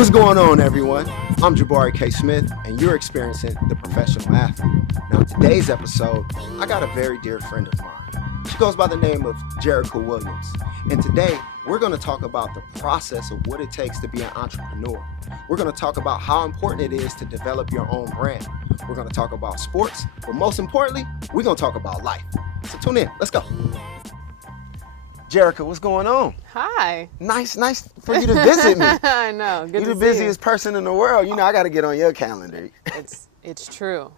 What's going on, everyone? I'm Jabari K. Smith, and you're experiencing The Professional Athlete. Now, in today's episode, I got a very dear friend of mine. She goes by the name of Jerica Williams. And today, we're going to talk about the process of what it takes to be an entrepreneur. We're going to talk about how important it is to develop your own brand. We're going to talk about sports, but most importantly, we're going to talk about life. So tune in. Let's go. Jerica, what's going on? Hi. Nice for you to visit me. I know. Good to see you. You're the busiest person in the world. You know, I got to get on your calendar. It's true.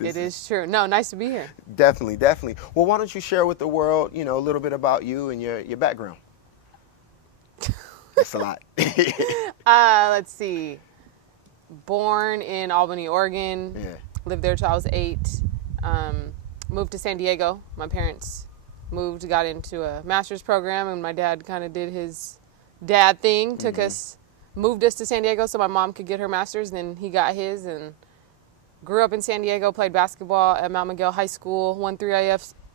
It is true. No, nice to be here. Definitely. Well, why don't you share with the world, a little bit about you and your background? That's a lot. Let's see. Born in Albany, Oregon. Yeah. Lived there till I was 8. Moved to San Diego. My parents got into a master's program, and my dad kind of did his dad thing, moved us to San Diego so my mom could get her master's, and then he got his, and grew up in San Diego, played basketball at Mount Miguel High School, won three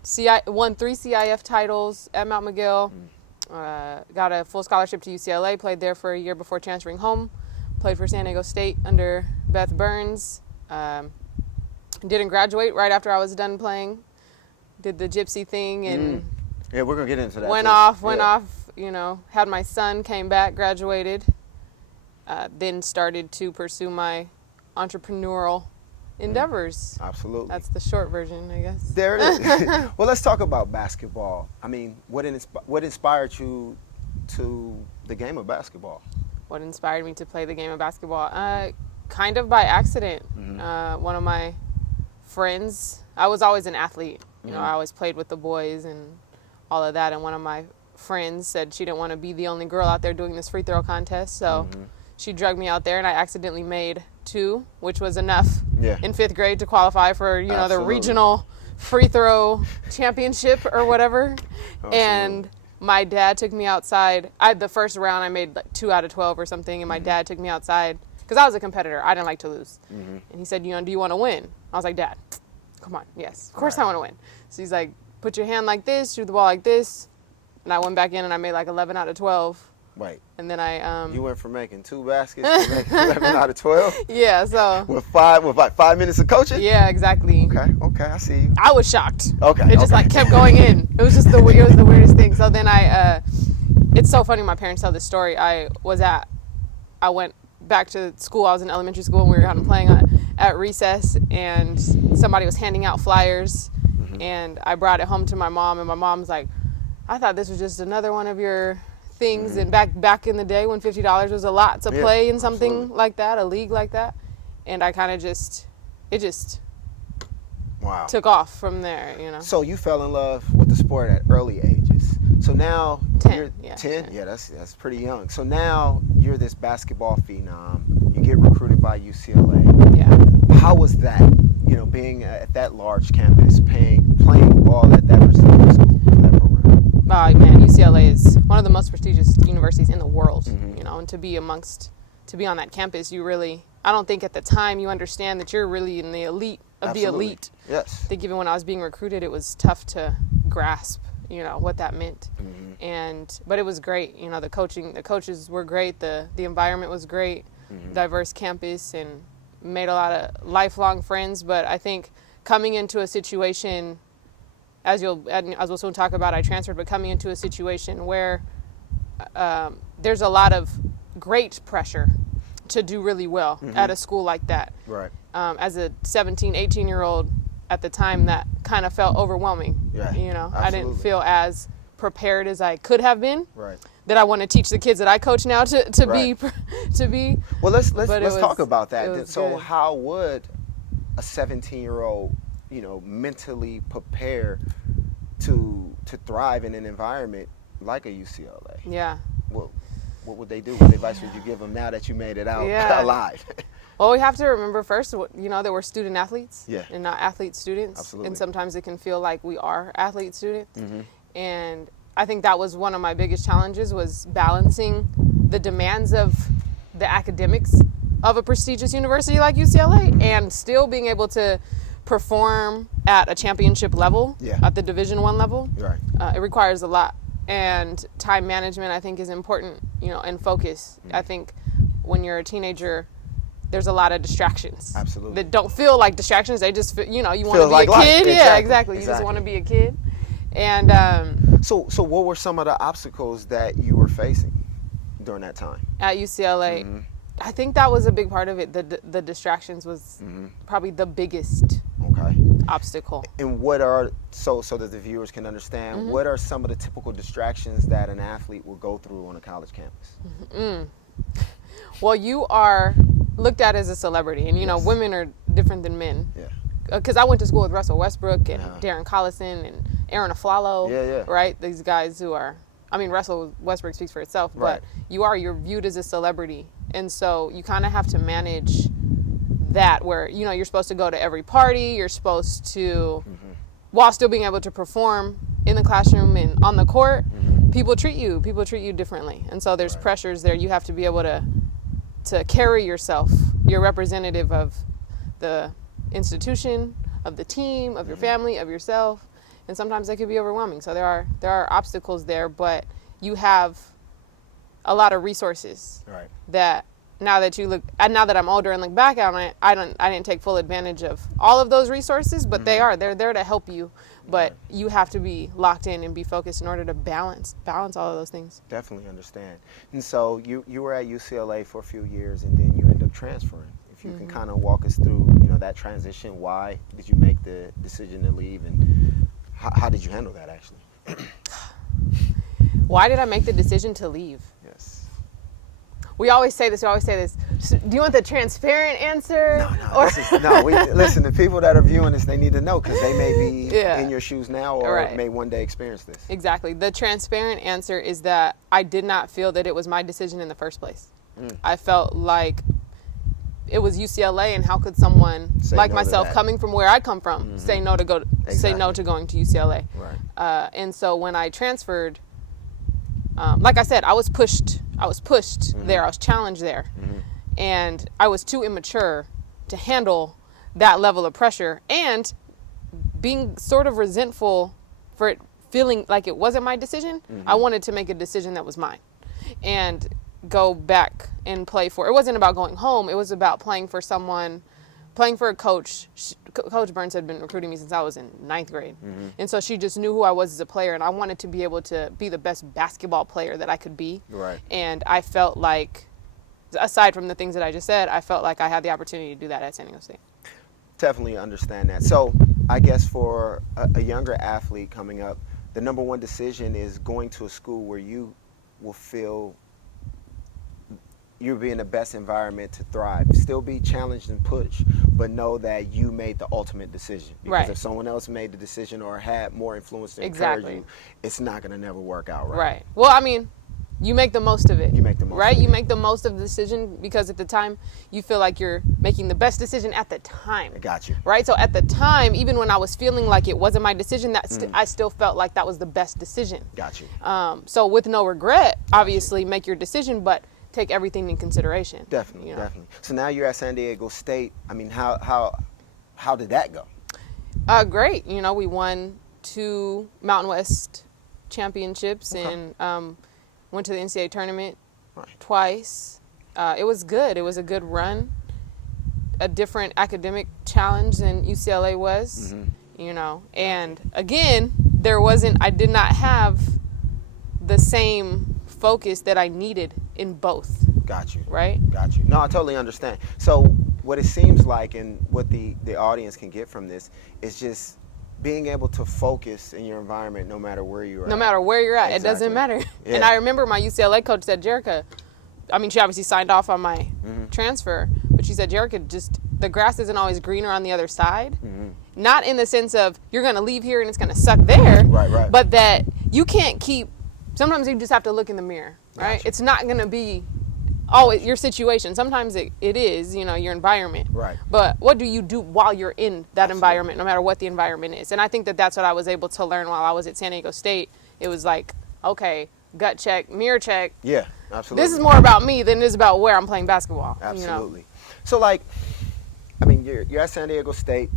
CIF titles at Mount Miguel, got a full scholarship to UCLA, played there for a year before transferring home, played for San Diego State under Beth Burns, didn't graduate right after I was done playing. Did the gypsy thing and yeah, we're gonna get into that. Went off. Had my son, came back, graduated, then started to pursue my entrepreneurial endeavors. Absolutely. That's the short version, I guess. There it is. Well, let's talk about basketball. I mean, what inspired you to the game of basketball? What inspired me to play the game of basketball? Kind of by accident. One of my friends, I was always an athlete. I always played with the boys and all of that. And one of my friends said she didn't want to be the only girl out there doing this free throw contest. So she dragged me out there, and I accidentally made 2, which was enough in 5th grade to qualify for, the regional free throw championship or whatever. Absolutely. And my dad took me outside. The first round I made like 2 out of 12 or something. And my dad took me outside because I was a competitor. I didn't like to lose. And he said, do you want to win? I was like, Dad, come on. Yes, of course I want to win. So he's like, put your hand like this, shoot the ball like this. And I went back in and I made like 11 out of 12. Right. And then I You went from making 2 baskets to making 11 out of 12? Yeah, so With 5 minutes of coaching? Yeah, exactly. Okay, I see you. I was shocked. Okay. It just like kept going in. It was just the weirdest thing. So then it's so funny, my parents tell this story. I went back to school. I was in elementary school and we were kind of playing at recess, and somebody was handing out flyers, and I brought it home to my mom, and my mom's like, I thought this was just another one of your things. And back in the day when $50 was a lot to play in something like that, a league like that, and I kind of it just took off from there, So you fell in love with the sport at early ages. So now 10, you're 10? Yeah, that's pretty young. So now you're this basketball phenom. You get recruited by UCLA. Yeah. How was that, being at that large campus, playing ball at that prestigious school for that program? Oh, man, UCLA is one of the most prestigious universities in the world, and to be on that campus, I don't think at the time you understand that you're really in the elite of the elite. Yes. I think even when I was being recruited, it was tough to grasp, what that meant. But it was great. The coaches were great. The environment was great, diverse campus, and made a lot of lifelong friends. But I think coming into a situation, as we'll soon talk about, I transferred, but coming into a situation where there's a lot of great pressure to do really well at a school like that. Right. As a 17, 18-year-old at the time, that kind of felt overwhelming. Yeah, I didn't feel as prepared as I could have been. Right. That I want to teach the kids that I coach now to be. Well, let's talk about that. So good. How would a 17-year-old, mentally prepare to thrive in an enviroment like a UCLA? Yeah. Well, what would they do? What advice would you give them now that you made it out alive? Well, we have to remember first, that we're student athletes and not athlete students. Absolutely. And sometimes it can feel like we are athlete students. And I think that was one of my biggest challenges, was balancing the demands of the academics of a prestigious university like UCLA and still being able to perform at a championship level, at the Division I level. Right. It requires a lot. And time management, I think, is important, and focus. I think when you're a teenager, there's a lot of distractions. Absolutely. That don't feel like distractions. They just feel, you want to be like a life. kid. Exactly. Yeah, exactly. You just want to be a kid. And so what were some of the obstacles that you were facing during that time at UCLA? I think that was a big part of it. The distractions was probably the biggest obstacle. And what are, so that the viewers can understand, what are some of the typical distractions that an athlete will go through on a college campus? Well, you are looked at as a celebrity, and women are different than men. Yeah. Because I went to school with Russell Westbrook and Darren Collison and Aaron Aflalo. Right? These guys who are, Russell Westbrook speaks for itself, but you're viewed as a celebrity. And so you kind of have to manage that where, you're supposed to go to every party, you're supposed to, while still being able to perform in the classroom and on the court, people treat you differently. And so there's pressures there. You have to be able to carry yourself. You're representative of the institution, of the team, of your family, of yourself. And sometimes that could be overwhelming. So there are obstacles there, but you have a lot of resources that now that I'm older and look back on it, I didn't take full advantage of all of those resources, but they're there to help you. But you have to be locked in and be focused in order to balance all of those things. Definitely understand. And so you were at UCLA for a few years, and then you ended up transferring. If you can kind of walk us through, that transition. Why did you make the decision to leave, and how did you handle that actually? Why did I make the decision to leave? Yes. We always say this. So, do you want the transparent answer? No. Listen, the people that are viewing this, they need to know because they may be in your shoes now or may one day experience this. Exactly. The transparent answer is that I did not feel that it was my decision in the first place. I felt like it was UCLA, and how could someone like myself, coming from where I come from, say no to going to UCLA? Right. And so when I transferred, like I said, I was pushed there. I was challenged there. And I was too immature to handle that level of pressure, and being sort of resentful for it feeling like it wasn't my decision. I wanted to make a decision that was mine and go back and play for. It wasn't about going home. It was about playing for a coach. Coach Burns had been recruiting me since I was in 9th grade. And so she just knew who I was as a player, and I wanted to be able to be the best basketball player that I could be. Right. And I felt like, aside from the things that I just said, I felt like I had the opportunity to do that at San Diego State. Definitely understand that. So I guess for a younger athlete coming up, the number one decision is going to a school where you will feel you'll be in the best environment to thrive. Still be challenged and pushed, but know that you made the ultimate decision. Because if someone else made the decision or had more influence to encourage you, it's not going to never work out right. Right. Well, you make the most of it. You make the most right? of it. You make the most of the decision because at the time you feel like you're making the best decision at the time. I got you. Right? So at the time, even when I was feeling like it wasn't my decision, I still felt like that was the best decision. Got you. So with no regret, obviously make your decision, but take everything in consideration. Definitely. So now you're at San Diego State. How did that go? Great. We won 2 Mountain West championships and went to the NCAA tournament twice. It was good. It was a good run. A different academic challenge than UCLA was, And again, I did not have the same focus that I needed in both. Got you. Right? Got you. No, I totally understand. So what it seems like and what the audience can get from this is just being able to focus in your environment no matter where you're at. No matter where you're at, Exactly. It doesn't matter. Yeah. And I remember my UCLA coach said, Jerica, she obviously signed off on my transfer, but she said, Jerica, just the grass isn't always greener on the other side. Not in the sense of you're going to leave here and it's going to suck there, right. But that you can't sometimes you just have to look in the mirror, right? Gotcha. It's not going to be always your situation. Sometimes it is, your environment. Right. But what do you do while you're in that environment, no matter what the environment is? And I think that's what I was able to learn while I was at San Diego State. It was like, okay, gut check, mirror check. Yeah, absolutely. This is more about me than it is about where I'm playing basketball. Absolutely. So you're at San Diego State,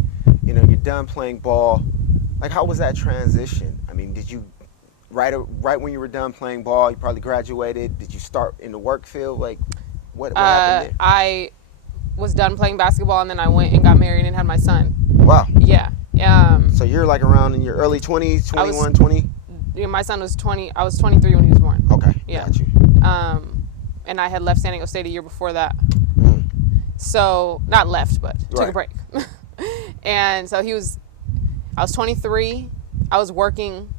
you're done playing ball. How was that transition? Did you right when you were done playing ball, you probably graduated, did you start in the work field? What happened there? I was done playing basketball, and then I went and got married and had my son. Wow. Yeah. So you're like around in your early 20s, 21, 20? Yeah, my son was 20. I was 23 when he was born. Okay. Yeah. Got you. And I had left San Diego State a year before that. Mm. So, not left, but took a Right. break. And so I was 23. I was working,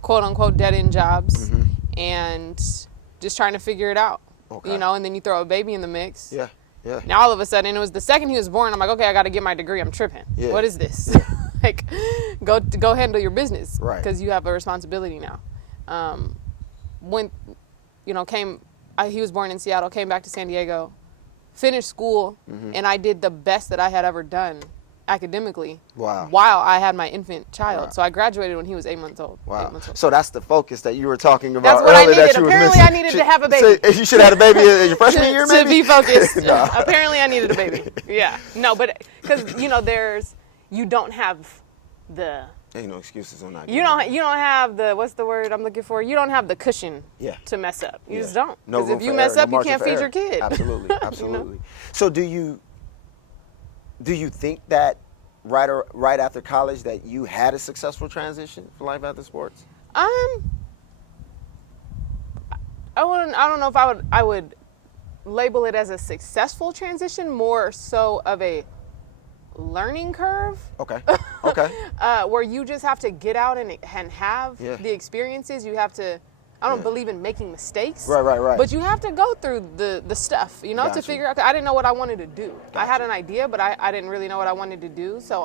quote unquote, dead end jobs and just trying to figure it out. Okay. You know, and then you throw a baby in the mix. Yeah. Yeah. Now all of a sudden, it was the second he was born, I'm like, okay, I got to get my degree. I'm tripping. Yeah. What is this? Like, go handle your business. Right. Because you have a responsibility now. When, you know, he was born in Seattle, came back to San Diego, finished school, and I did the best that I had ever done academically. Wow. While I had my infant child. Wow. So I graduated when he was 8 months old. Wow. 8 months old. So that's the focus that you were talking about That's what I earlier. needed. That you Apparently, were I needed to have a baby. So you should have had a baby in your freshman year, maybe? To be focused. No. Apparently, I needed a baby. Yeah. No, but because, you know, you don't have the... Ain't no excuses on that. You don't have the, what's the word I'm looking for? You don't have the cushion to mess up. You just don't. No Because room if you for mess error, up, no you can't margin feed for your kid. Absolutely, absolutely. You know? So do you think that right after college that you had a successful transition for life after sports? I don't know if I would label it as a successful transition, more so of a learning curve. Okay. Where you just have to get out and have the experiences. You have to. I don't believe in making mistakes. Right. But you have to go through the stuff, you know, to figure out. I didn't know what I wanted to do. I had an idea, but I didn't really know what I wanted to do. So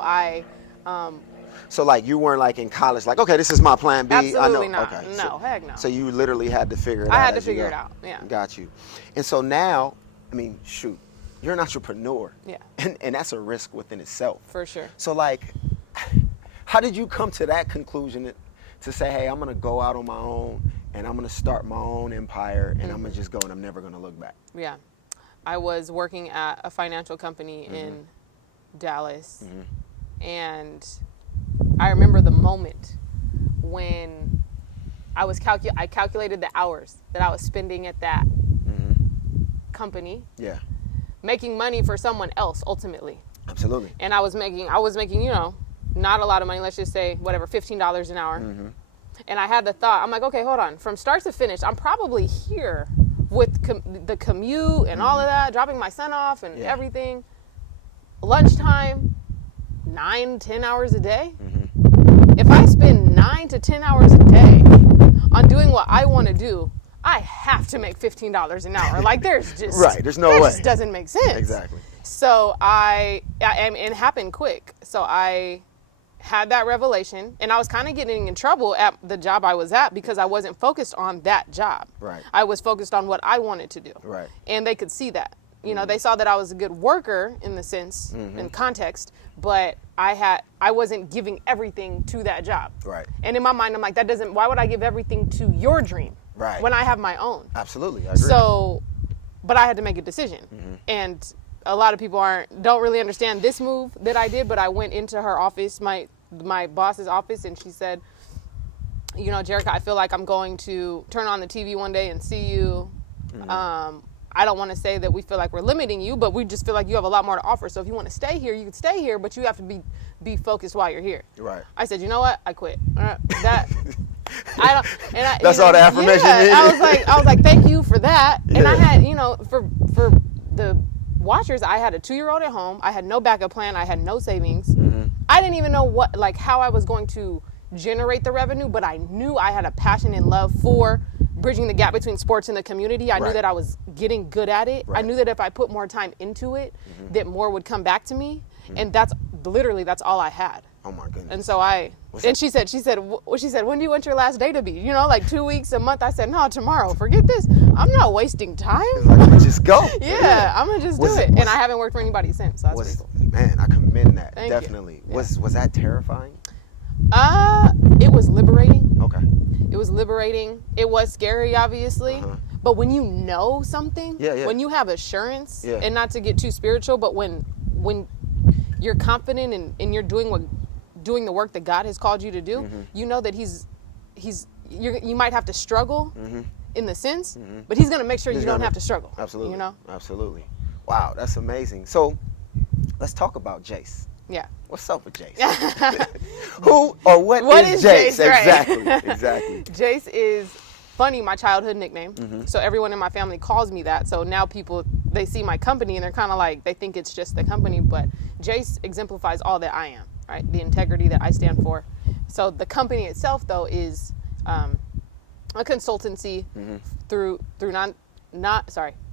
So like you weren't like in college, like, okay, this is my plan B. Absolutely I know. not. Okay. No, heck no. So you literally had to figure it out. I had to as you figure go. it out. Yeah. Got you. And so now, I mean, shoot, you're an entrepreneur. Yeah. And that's a risk within itself. For sure. So like, how did you come to that conclusion to say, hey, I'm gonna go out on my own and I'm gonna start my own empire and I'm gonna just go and I'm never gonna look back? Yeah. I was working at a financial company in Dallas, and I remember the moment when I calculated the hours that I was spending at that company. Yeah. Making money for someone else ultimately. Absolutely. And I was making, you know, not a lot of money, let's just say whatever, $15 an hour. And I had the thought, I'm like, okay, hold on. From start to finish, I'm probably here with the commute and all of that, dropping my son off and everything. Lunchtime, 9-10 hours a day. If I spend 9 to 10 hours a day on doing what I want to do, I have to make $15 an hour. Like there's just there's no way. Just doesn't make sense. Exactly. So it happened quick. So I had that revelation, and I was kind of getting in trouble at the job I was at because I wasn't focused on that job. Right. I was focused on what I wanted to do. Right. And they could see that. You know, they saw that I was a good worker in the sense, in context, but I wasn't giving everything to that job. Right. And in my mind, I'm like, why would I give everything to your dream? Right. When I have my own. Absolutely, I agree. So, but I had to make a decision. And a lot of people don't really understand this move that I did, but I went into her office, my boss's office, and she said, you know, Jerica, I feel like I'm going to turn on the TV one day and see you. I don't want to say that we feel like we're limiting you, but we just feel like you have a lot more to offer. So if you want to stay here, you can stay here, but you have to be focused while you're here. Right. I said, you know what? I quit. That's all the affirmation you needed. I was like, thank you for that. Yeah. And I had, you know, for the watchers, I had a 2-year-old at home. I had no backup plan. I had no savings. I didn't even know how I was going to generate the revenue, but I knew I had a passion and love for bridging the gap between sports and the community. I knew that I was getting good at it. I knew that if I put more time into it, that more would come back to me. And that's all I had. Oh my goodness. And so she said, when do you want your last day to be? You know, like 2 weeks, a month. I said, no, tomorrow. Forget this. I'm not wasting time. Like, I'm gonna just go. Yeah, I'm gonna just do it. And I haven't worked for anybody since. So that's pretty cool. Man, I commend that. Thank definitely. You. Was that terrifying? It was liberating. Okay. It was liberating. It was scary, obviously. But when you know something, when you have assurance, and not to get too spiritual, but when you're confident and you're doing the work that God has called you to do, you know that you might have to struggle in the sense, but he's going to make sure you don't have to struggle. Absolutely. You know? Absolutely. Wow, that's amazing. So let's talk about Jace. Yeah. What's up with Jace? Who or what is Jace? Right? Exactly. Jace is funny, my childhood nickname. So everyone in my family calls me that. So now people, they see my company and they're kind of like, they think it's just the company, but Jace exemplifies all that I am, right? The integrity that I stand for. So the company itself, though, is a consultancy through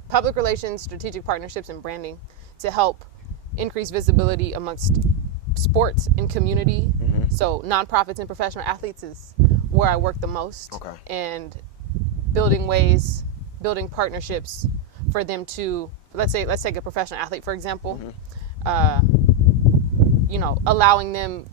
public relations, strategic partnerships, and branding to help increase visibility amongst sports and community. So nonprofits and professional athletes is where I work the most. Okay. And building partnerships for them to, let's take a professional athlete, for example, allowing them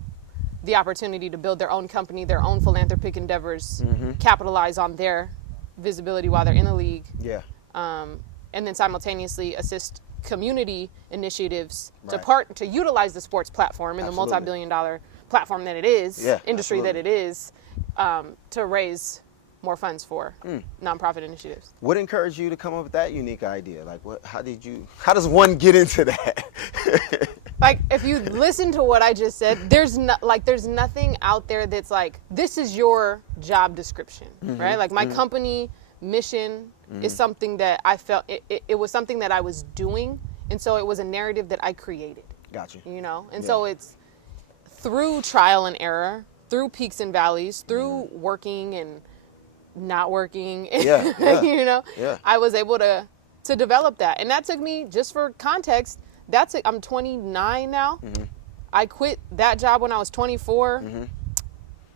the opportunity to build their own company, their own philanthropic endeavors, capitalize on their visibility while they're in the league. Yeah. And then simultaneously assist community initiatives Right. to utilize the sports platform and the multi-billion-dollar platform that it is, industry that it is, to raise more funds for nonprofit initiatives. What encouraged you to come up with that unique idea? Like, how does one get into that? Like, if you listen to what I just said, there's nothing out there that's like, this is your job description, right? Like, my company mission is something that I felt, it was something that I was doing, and so it was a narrative that I created. Gotcha. You know? And so it's through trial and error, through peaks and valleys, through working and not working, you know? Yeah. I was able to develop that. And that took me, just for context, I'm 29 now. I quit that job when I was 24,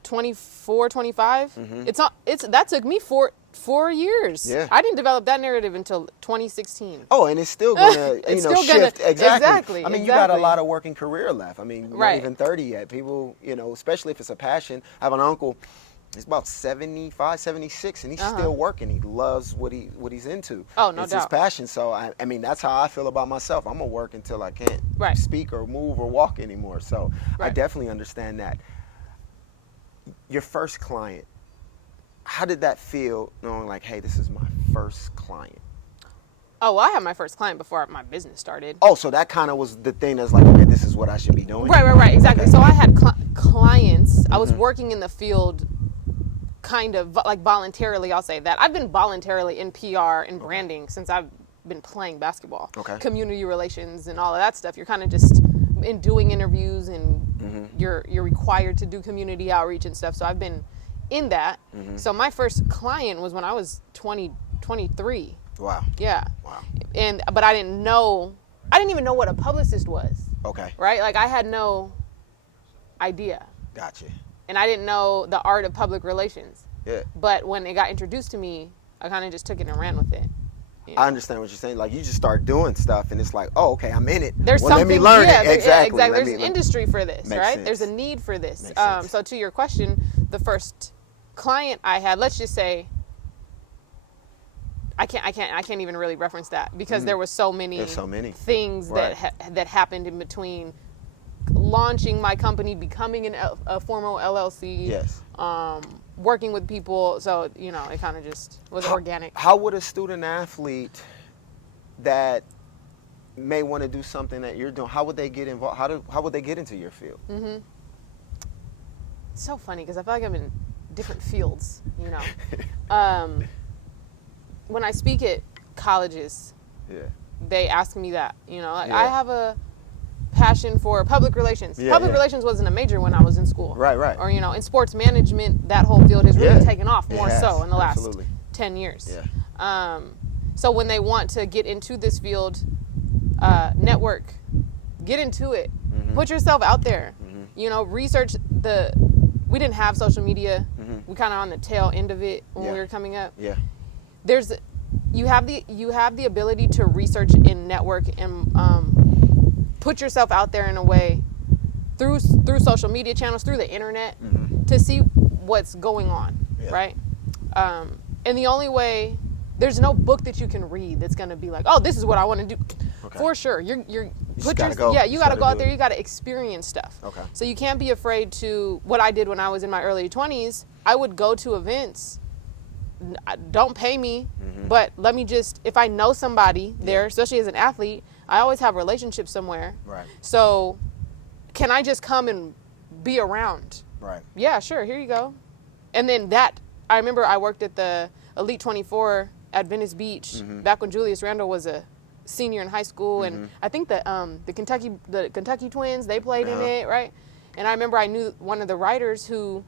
25. That took me 4 years. Yeah. I didn't develop that narrative until 2016. Oh, and it's still gonna, shift. Exactly. I mean, you got a lot of working career left. I mean, you're not Right. even 30 yet. People, especially if it's a passion. I have an uncle, he's about 75, 76, and he's still working. He loves what he's into. Oh, no It's doubt. his passion. So, I mean, that's how I feel about myself. I'm going to work until I can't Right. speak or move or walk anymore. So I Right. definitely understand that. Your first client, how did that feel, knowing like, hey, this is my first client? Oh, well, I had my first client before my business started. Oh, so that kind of was the thing that's like, okay, this is what I should be doing? Right, exactly. Okay. So I had clients. I was working in the field kind of like voluntarily, I'll say that. I've been voluntarily in PR and branding since I've been playing basketball. Okay. Community relations and all of that stuff. You're kind of just in doing interviews and you're required to do community outreach and stuff. So I've been in that. So my first client was when I was 23. Wow. Yeah. Wow. But I didn't even know what a publicist was. Okay. Right? Like, I had no idea. Gotcha. And I didn't know the art of public relations. Yeah. But when it got introduced to me, I kind of just took it and ran with it. Yeah. I understand what you're saying. Like, you just start doing stuff, and it's like, oh, okay, I'm in it. There's let me learn it. Exactly. There's an industry for this, Makes right? sense. There's a need for this. Makes sense. So to your question, the first client I had, let's just say, I can't even really reference that because there was so many things Right. that happened in between launching my company, becoming a formal LLC, Yes. working with people. So, it kind of just was organic. How would a student athlete that may want to do something that you're doing, how would they get involved? How would they get into your field? It's so funny because I feel like I'm in different fields, when I speak at colleges, Yeah. they ask me that, Yeah. I have a passion for public relations. Yeah, Public yeah. relations wasn't a major when I was in school. Right. Or, in sports management, that whole field has really taken off more so in the last Absolutely. 10 years. Yeah. So when they want to get into this field, network, get into it, put yourself out there, research we didn't have social media. We kind of on the tail end of it when we were coming up. Yeah. You have the ability to research and network and put yourself out there in a way through social media channels, through the internet, to see what's going on, right? And the only way, there's no book that you can read that's going to be like, oh, this is what I want to do. Okay. For sure, you gotta go out there. You gotta experience stuff. Okay. So you can't be afraid to. What I did when I was in my early 20s, I would go to events don't pay me, but let me just, if I know somebody there, especially as an athlete, I always have relationships somewhere. Right. So can I just come and be around? Right. Yeah, sure. Here you go. And then I remember I worked at the Elite 24 at Venice Beach back when Julius Randle was a senior in high school, and I think the Kentucky Twins, they played in it, right? And I remember I knew one of the writers who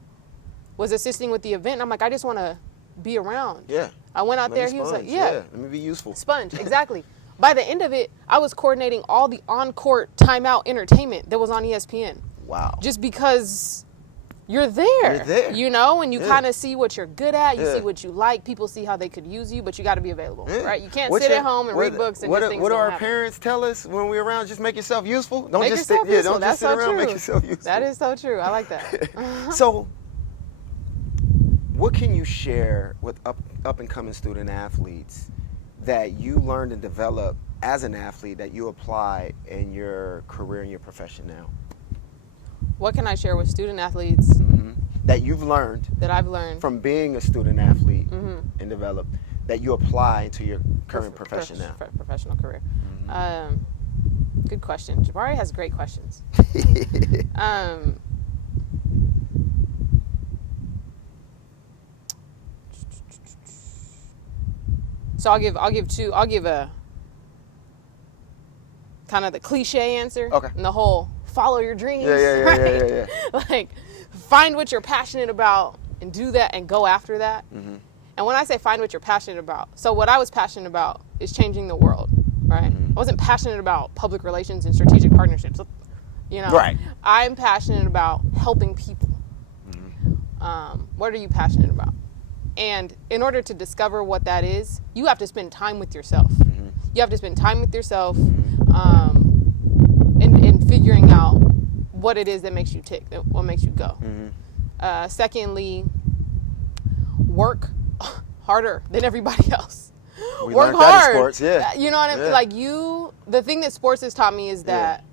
was assisting with the event, and I'm like, I just want to be around. Yeah. I went out there. He was like, yeah, let me be useful. Sponge, exactly. By the end of it, I was coordinating all the on-court timeout entertainment that was on ESPN. Wow. Just because you're there. You know, and you kind of see what you're good at. You see what you like. People see how they could use you, but you got to be available, right? You can't sit at home and read books and just things what do our happen. parents tell us when we're around? Just make yourself useful. Don't make just yourself sit, useful. don't That's just sit so around. true. Make yourself useful. That is so true. I like that. So, what can you share with up and coming student athletes that you learned and developed as an athlete that you apply in your career and your profession now? What can I share with student athletes that you've learned, that I've learned from being a student athlete and developed, that you apply into your current profession now? Professional career. Good question. Jabari has great questions. So I'll give a kind of the cliche answer. Okay. And the whole follow your dreams. Yeah. Like, find what you're passionate about and do that and go after that. And when I say find what you're passionate about, so what I was passionate about is changing the world, right? I wasn't passionate about public relations and strategic partnerships, you know. Right. I'm passionate about helping people. What are you passionate about? And in order to discover what that is, you have to spend time with yourself. You have to spend time with yourself in figuring out what it is that makes you tick, what makes you go. Secondly, work harder than everybody else. We Work learned that in hard. sports, yeah. You know what I mean? Yeah. Like the thing that sports has taught me is that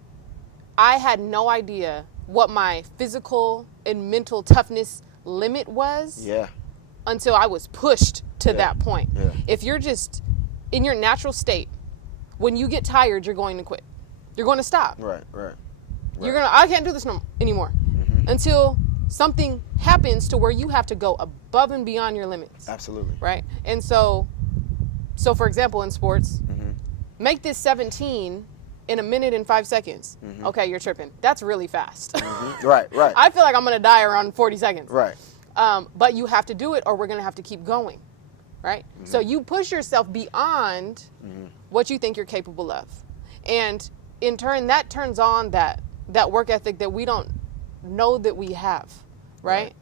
I had no idea what my physical and mental toughness limit was. Yeah. Until I was pushed to that point. Yeah. If you're just in your natural state, when you get tired, you're going to quit. You're going to stop. Right. I can't do this anymore. Until something happens to where you have to go above and beyond your limits. Absolutely. Right? And so for example, in sports, make this 17 in a minute and 5 seconds. Okay, you're tripping. That's really fast. Right. I feel like I'm going to die around 40 seconds. Right. But you have to do it or we're going to have to keep going, right? So you push yourself beyond what you think you're capable of. And in turn, that turns on that work ethic that we don't know that we have, right?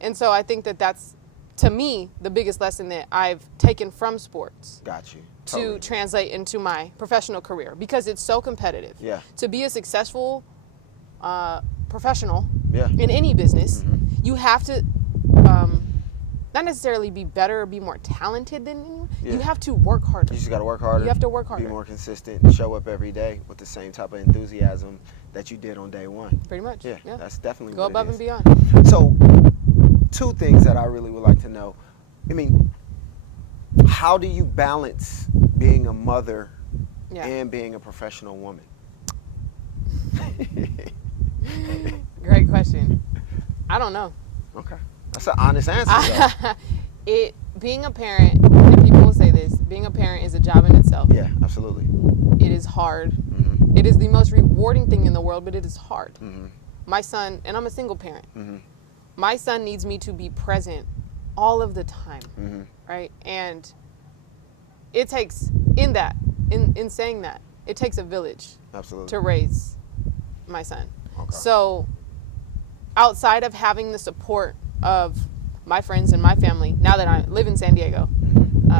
And so I think that's, to me, the biggest lesson that I've taken from sports. Got you. To Totally. translate into my professional career because it's so competitive. Yeah. To be a successful professional Yeah. in any business, you have to not necessarily be better or be more talented than anyone. Yeah. You have to work harder. You just got to work harder. You have to work harder. Be more consistent. Show up every day with the same type of enthusiasm that you did on day one. Pretty much. Yeah. That's definitely go what above it and is. beyond. So, two things that I really would like to know. I mean, how do you balance being a mother and being a professional woman? Great question. I don't know. Okay. That's an honest answer. Being a parent, and people will say this, being a parent is a job in itself. Yeah, absolutely. It is hard. It is the most rewarding thing in the world, but it is hard. My son, and I'm a single parent, my son needs me to be present all of the time, right? And it takes, in saying that, it takes a village to raise my son. Okay. So outside of having the support of my friends and my family, now that I live in San Diego,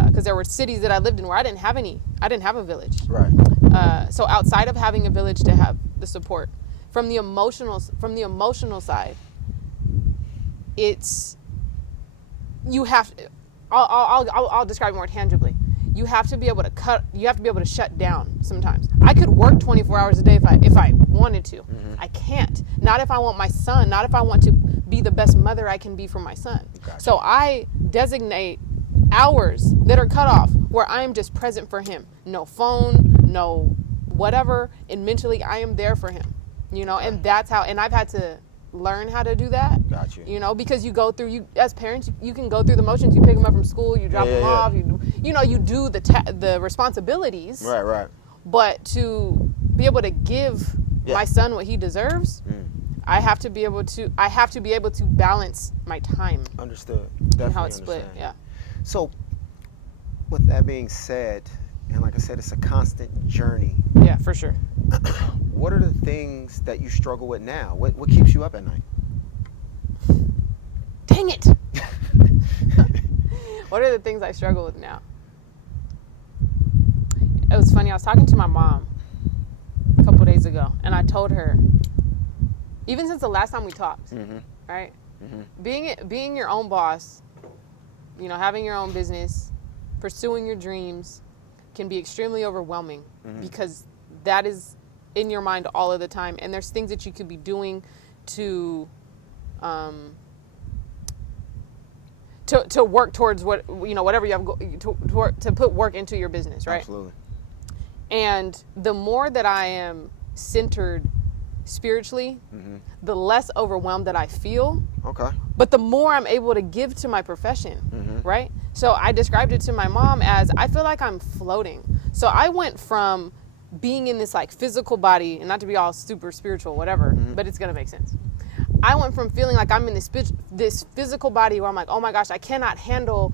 because there were cities that I lived in where I didn't have a village. Right. So outside of having a village to have the support, from the emotional side, it's, you have to, I'll describe it more tangibly. You have to be able to shut down sometimes. I could work 24 hours a day if I wanted to. I can't. Not if I want my son, not if I want to be the best mother I can be for my son. Gotcha. So I designate hours that are cut off where I am just present for him. No phone, no whatever, and mentally I am there for him. You know, and that's how, and I've had to learn how to do that. Got you. You know, because you go through, you as parents, you can go through the motions. You pick them up from school, you drop them off, you know, you do the responsibilities. Right. But to be able to give my son what he deserves, I have to be able to balance my time. Understood. And how Definitely it's split. understand. Yeah. So, with that being said, and like I said, it's a constant journey. Yeah, for sure. What are the things that you struggle with now? What keeps you up at night? Dang it! What are the things I struggle with now? It was funny. I was talking to my mom a couple days ago, and I told her, even since the last time we talked, right? Being your own boss, you know, having your own business, pursuing your dreams can be extremely overwhelming because that is in your mind all of the time, and there's things that you could be doing to work towards what, you know, whatever you have to put work into your business, right? Absolutely. And the more that I am centered spiritually, the less overwhelmed that I feel. Okay. But the more I'm able to give to my profession, right? So I described it to my mom as, I feel like I'm floating. So I went from being in this like physical body, and not to be all super spiritual, whatever, but it's gonna make sense. I went from feeling like I'm in this physical body where I'm like, oh my gosh, I cannot handle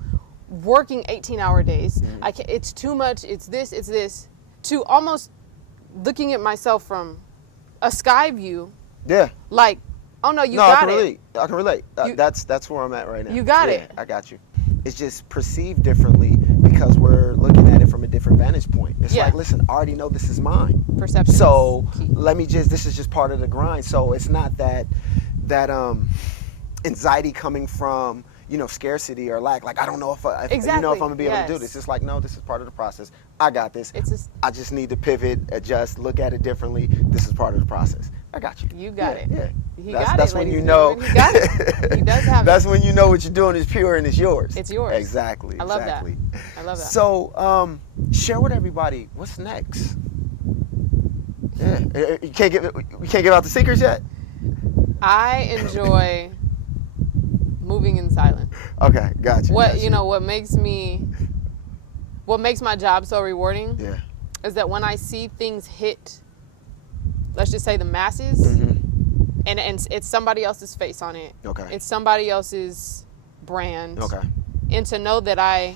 working 18-hour days. It's too much. It's this, to almost looking at myself from a sky view. Yeah. Like, oh no, you got it. I can relate. That's where I'm at right now. You got it. I got you. It's just perceived differently because we're looking at it from a different vantage point. It's like, listen, I already know this is mine. Perception. So this is just part of the grind. So it's not that anxiety coming from, you know, scarcity or lack. Like, I don't know if you know, if I'm gonna be able to do this. It's like, no, this is part of the process. I got this. I just need to pivot, adjust, look at it differently. This is part of the process. I got you. You got it. Yeah. That's when you know. He got it. He does have it. That's when you know what you're doing is pure and it's yours. It's yours. Exactly. I love that. I love that. So, share with everybody what's next. Yeah. You can't give out the secrets yet. I enjoy moving in silence. Okay, gotcha. What makes my job so rewarding is that when I see things hit, let's just say the masses, and it's somebody else's face on it. Okay. It's somebody else's brand. Okay. And to know that I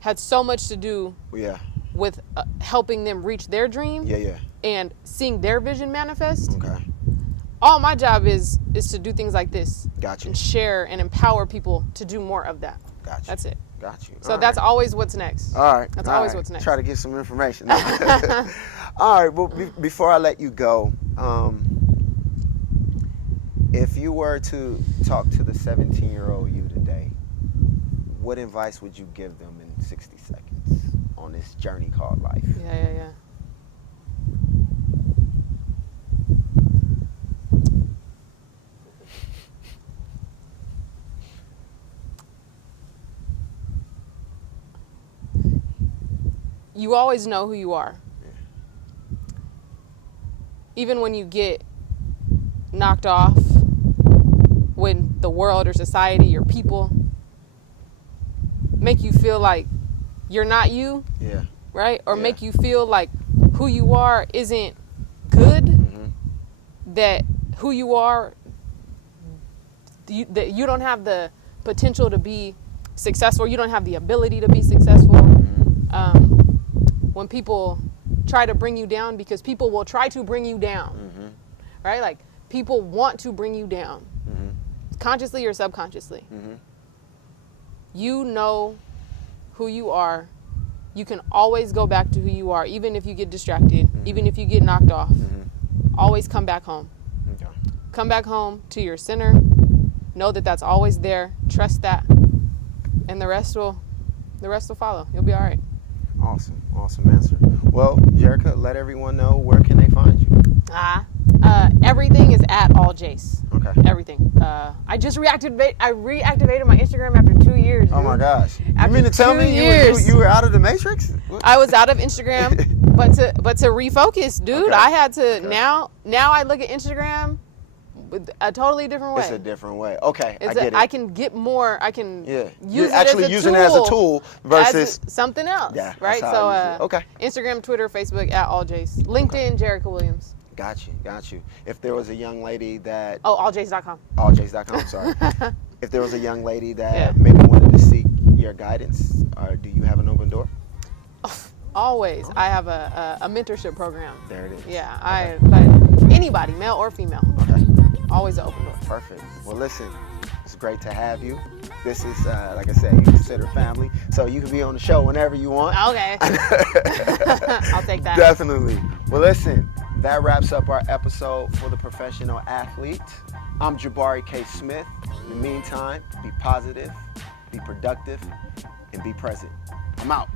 had so much to do with helping them reach their dream and seeing their vision manifest. Okay. All my job is to do things like this. Gotcha. And share and empower people to do more of that. Gotcha. That's it. Got you. So that's always what's next. All right. That's always what's next. Try to get some information. All right. Well, before I let you go, if you were to talk to the 17-year-old you today, what advice would you give them in 60 seconds on this journey called life? Yeah. You always know who you are. Even when you get knocked off, when the world or society, your people make you feel like you're not you, right? Or make you feel like who you are isn't good, that who you are, that you don't have the potential to be successful, you don't have the ability to be successful. When people try to bring you down, because people will try to bring you down, right? Like, people want to bring you down, consciously or subconsciously. You know who you are. You can always go back to who you are, even if you get distracted, even if you get knocked off. Always come back home. Come back home to your center. Know that that's always there. Trust that, and the rest will follow. You'll be all right. Awesome answer. Well, Jerica, let everyone know, where can they find you? Everything is at all Jace. Okay. Everything. I reactivated my Instagram after 2 years. Oh my dude. gosh. After You mean to tell 2 me years. you were out of the Matrix? What? I was out of Instagram, but to refocus, dude, Okay. I had to. Okay. Now I look at Instagram with a totally different way. It's a different way. Okay, It's I get it. I can get more. I can Yeah. use You're it actually as a using tool it as a tool versus something else. Yeah, that's right. how So I use it. Okay. Instagram, Twitter, Facebook at all Jace. LinkedIn, Jerica Williams. Got you. If there was a young lady that alljace.com. alljace.com, sorry. If there was a young lady that Yeah. maybe wanted to seek your guidance, or do you have an open door? Always. I have a mentorship program. There it is. Yeah. Okay. But anybody, male or female, Okay. always an open door. Perfect. Well, listen, it's great to have you. This is, like I said, you consider family, so you can be on the show whenever you want. Okay. I'll take that. Definitely. Well, listen, that wraps up our episode for the professional athlete. I'm Jabari K. Smith. In the meantime, be positive, be productive, and be present. I'm out.